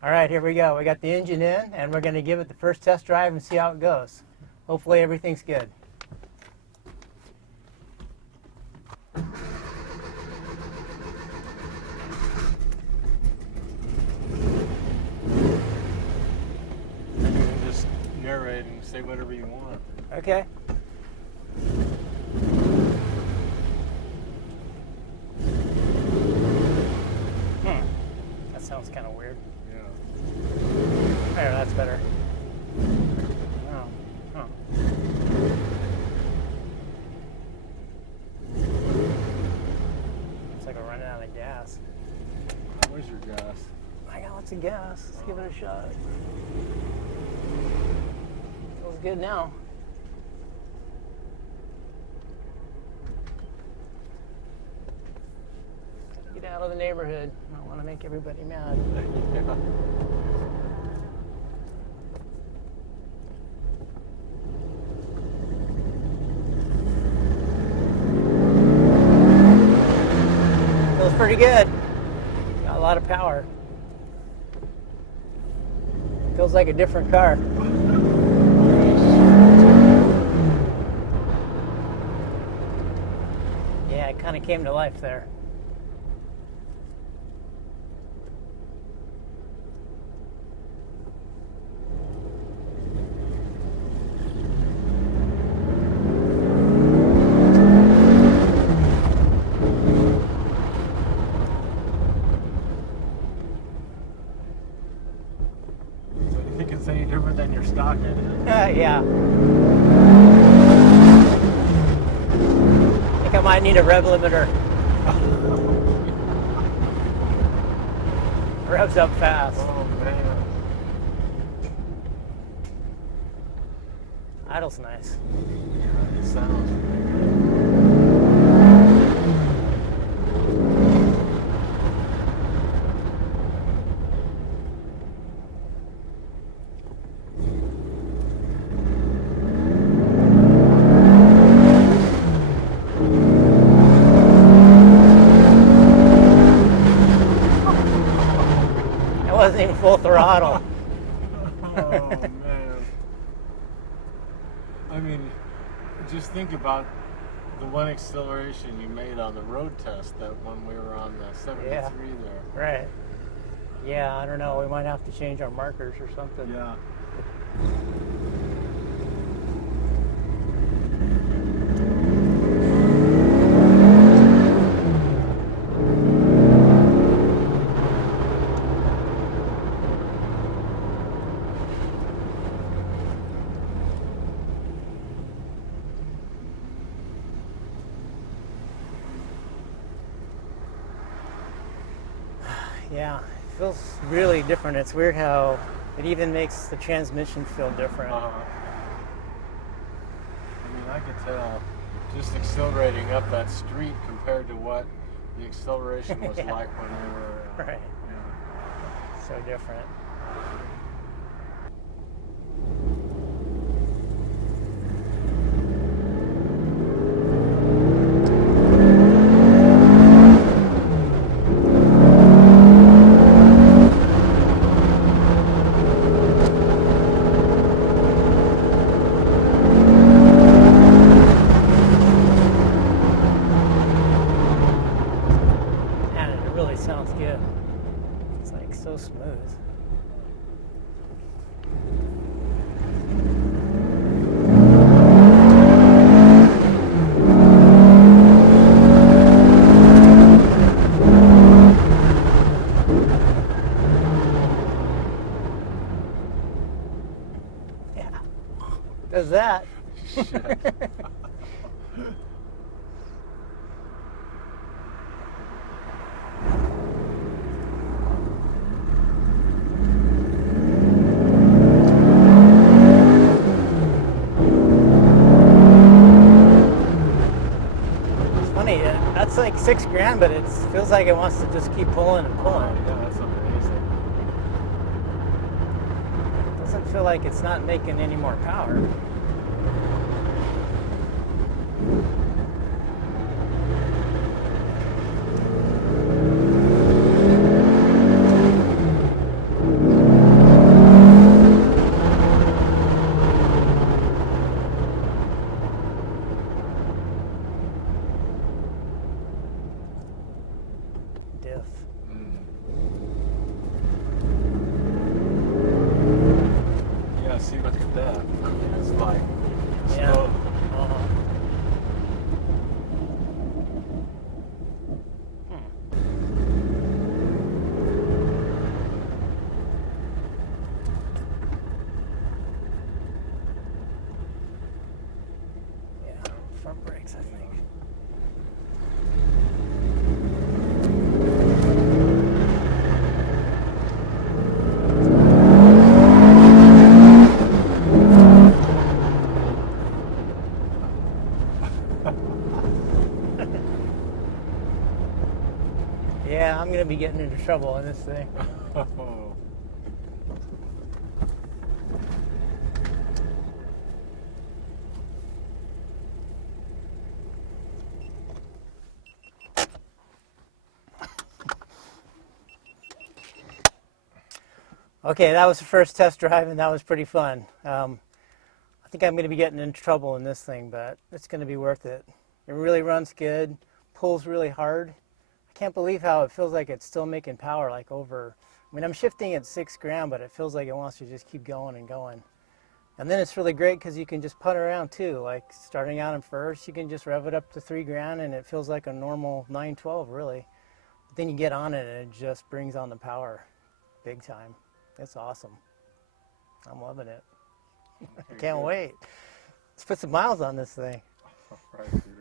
All right, here we go. We got the engine in, and we're going to give it the first test drive and see how it goes. Hopefully everything's good. You can just narrate and say whatever you want. Okay. That sounds kind of weird. Yeah. There, that's better. Oh. Huh. Looks like we're running out of gas. Where's your gas? I got lots of gas. Let's give it a shot. Feels good now. Gotta get out of the neighborhood. I don't want to make everybody mad. Yeah. Feels pretty good. Got a lot of power. Feels like a different car. Yeah, it kind of came to life there. So you think it's any different than your stock engine? Yeah. I think I might need a rev limiter. Revs up fast. Oh man. Idle's nice. It sounds pretty good. It wasn't even full throttle. Oh man. I mean, just think about the one acceleration you made on the road test, that when we were on the 73 Yeah. there. Right. Yeah, I don't know. We might have to change our markers or something. Yeah. Yeah, it feels really different. It's weird how it even makes the transmission feel different. I mean, I could tell just accelerating up that street compared to what the acceleration was Yeah. like when we were. Right. Yeah. So different. Man, it really sounds good. It's like so smooth. Yeah. Does that. It's funny, that's like $6,000, but it feels like it wants to just keep pulling and Oh, pulling. yeah, that's amazing. Doesn't feel like it's not making any more power. be getting into trouble in this thing. Oh. Okay, that was the first test drive, and that was pretty fun. I think I'm going to be getting into trouble in this thing, but it's going to be worth it. It really runs good, pulls really hard. I can't believe how it feels like it's still making power, like over. I mean, I'm shifting at 6 grand, but it feels like it wants to just keep going and going. And then it's really great because you can just putt around too. Like starting out in first, you can just rev it up to 3 grand, and it feels like a normal 912, really. But then you get on it, and it just brings on the power, big time. It's awesome. I'm loving it. I can't wait. Let's put some miles on this thing. Right, dude.